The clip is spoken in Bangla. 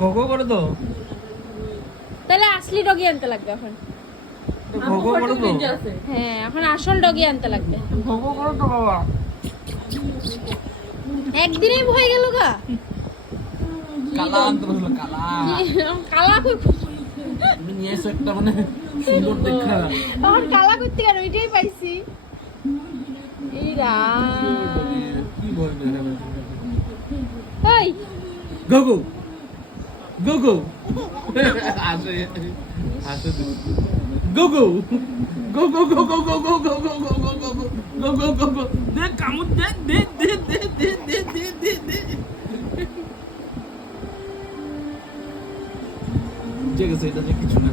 ঘগো করে তো তাহলে আসলি ডগি আনতে লাগবে এখন। ঘগো করে তো হ্যাঁ এখন আসল ডগি আনতে লাগবে। ঘগো করে তো বাবা একদিনেই ভয় গেল গা। কালা আনতে হলো কালা কালা কই তুমি নিয়ে এসো একটা মানে সুন্দর দেখা আমার কালা করতে গেল ওইটাই পাইছি। এই রাম কি ভয় না এই ঘগো ঘগো আসে আসে ঘগো ঘগো ঘগো ঘগো ঘগো ঘগো ঘগো ঘগো দে কামুন দে দে দে দে দে দে দে দে দে জেগে সেটা যে কিছু না